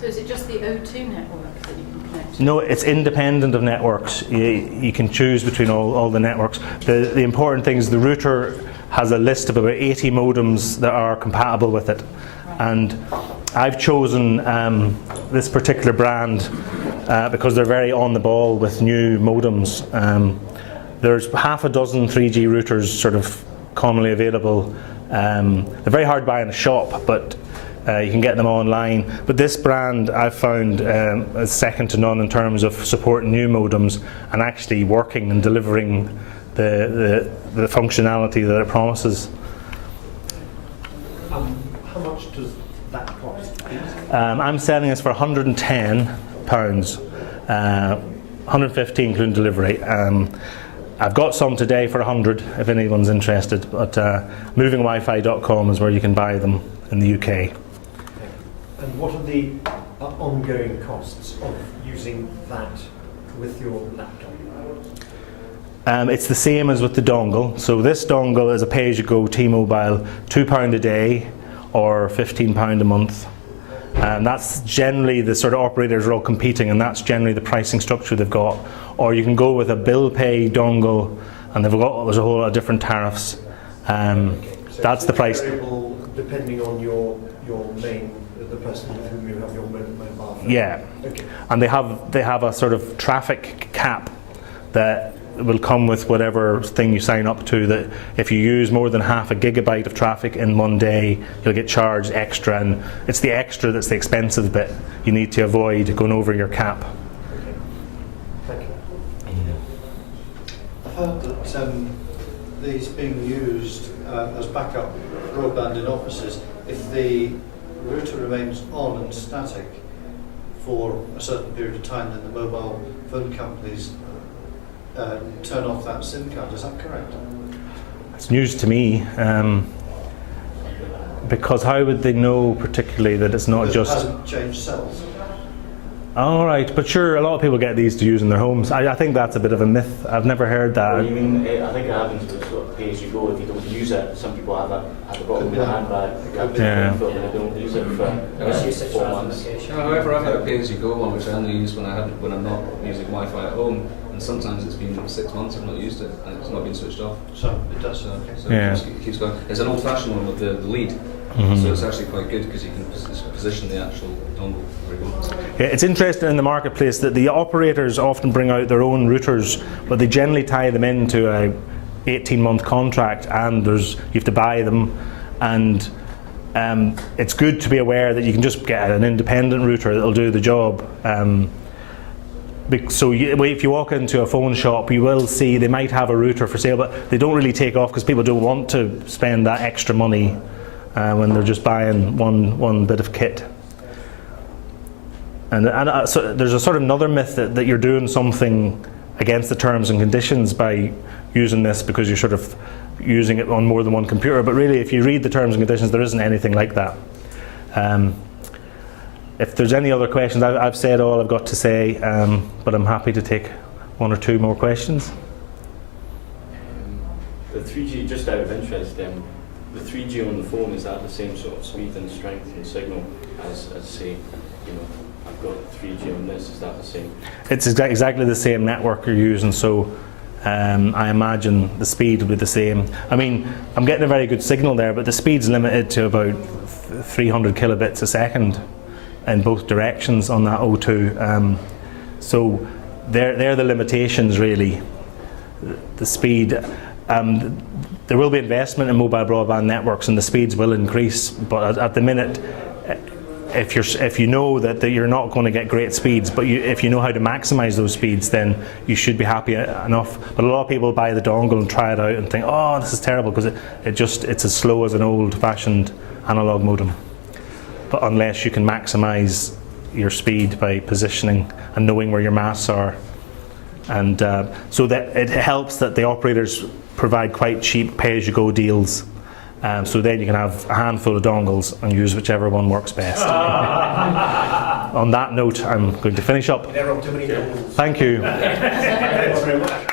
So is it just the O2 network that you can connect to? No, it's independent of networks. You can choose between all the networks. The important thing is the router has a list of about 80 modems that are compatible with it. Right. And I've chosen this particular brand because they're very on the ball with new modems. There's half a dozen 3G routers sort of commonly available. They're very hard to buy in a shop, but you can get them online. But this brand I've found is second to none in terms of supporting new modems and actually working and delivering the functionality that it promises. How much does that cost? I'm selling this for £110, 115 including delivery. I've got some today for 100 if anyone's interested, but movingwifi.com is where you can buy them in the UK. And what are the ongoing costs of using that with your laptop? It's the same as with the dongle. So this dongle is a pay-as-you-go T-Mobile, £2 a day or £15 a month. And that's generally the sort of operators are all competing, and that's generally the pricing structure they've got. Or you can go with a bill pay dongle, and there's a whole lot of different tariffs. So That's the price. Variable depending on your main, the person with whom you have your mobile phone. Yeah. Okay. And they have a sort of traffic cap that will come with whatever thing you sign up to, that if you use more than half a gigabyte of traffic in one day, you'll get charged extra, and it's the extra that's the expensive bit. You need to avoid going over your cap. Okay. Thank you. I've heard that these being used as backup broadband in offices, if the router remains on and static for a certain period of time, then the mobile phone companies turn off that SIM card. Is that correct? It's news to me, because how would they know particularly that it's not Because just... it hasn't changed cells. All right, but sure, a lot of people get these to use in their homes. I think that's a bit of a myth. I've never heard that. Well, you mean, I think it happens with sort of pay as you go. If you don't use it, some people have the bottom of their handbag, and they don't use it for 4 months. However, I've had a pay-as-you-go one, which I only use when I'm not using Wi-Fi at home, and sometimes it's been 6 months I've not used it, and it's not been switched off. So it does. So Yeah. it keeps going. It's an old-fashioned one with the lead, so it's actually quite good because you can position the actual dongle very well. Yeah, it's interesting in the marketplace that the operators often bring out their own routers, but they generally tie them into a 18-month contract, and you have to buy them, and it's good to be aware that you can just get an independent router that'll do the job. So if you walk into a phone shop, you will see they might have a router for sale, but they don't really take off because people don't want to spend that extra money when they're just buying one bit of kit. And so there's a sort of another myth that you're doing something against the terms and conditions by using this because you're sort of using it on more than one computer. But really, if you read the terms and conditions, there isn't anything like that. If there's any other questions, I've said all I've got to say, but I'm happy to take one or two more questions. The 3G, just out of interest, the 3G on the phone, is that the same sort of speed and strength and signal as say, I've got 3G on this, is that the same? It's exactly the same network you're using, so I imagine the speed will be the same. I mean, I'm getting a very good signal there, but the speed's limited to about 300 kilobits a second in both directions on that O2. So they're the limitations, really. The speed. There will be investment in mobile broadband networks, and the speeds will increase. But at the minute, if you know that you're not going to get great speeds, but if you know how to maximise those speeds, then you should be happy enough. But a lot of people buy the dongle and try it out and think, oh, this is terrible, because it's as slow as an old-fashioned analog modem. But unless you can maximise your speed by positioning and knowing where your masts are, and so that it helps that the operators provide quite cheap pay-as-you-go deals. So then you can have a handful of dongles and use whichever one works best. On that note, I'm going to finish up. There are too many dongles. Thank you. Thanks very much.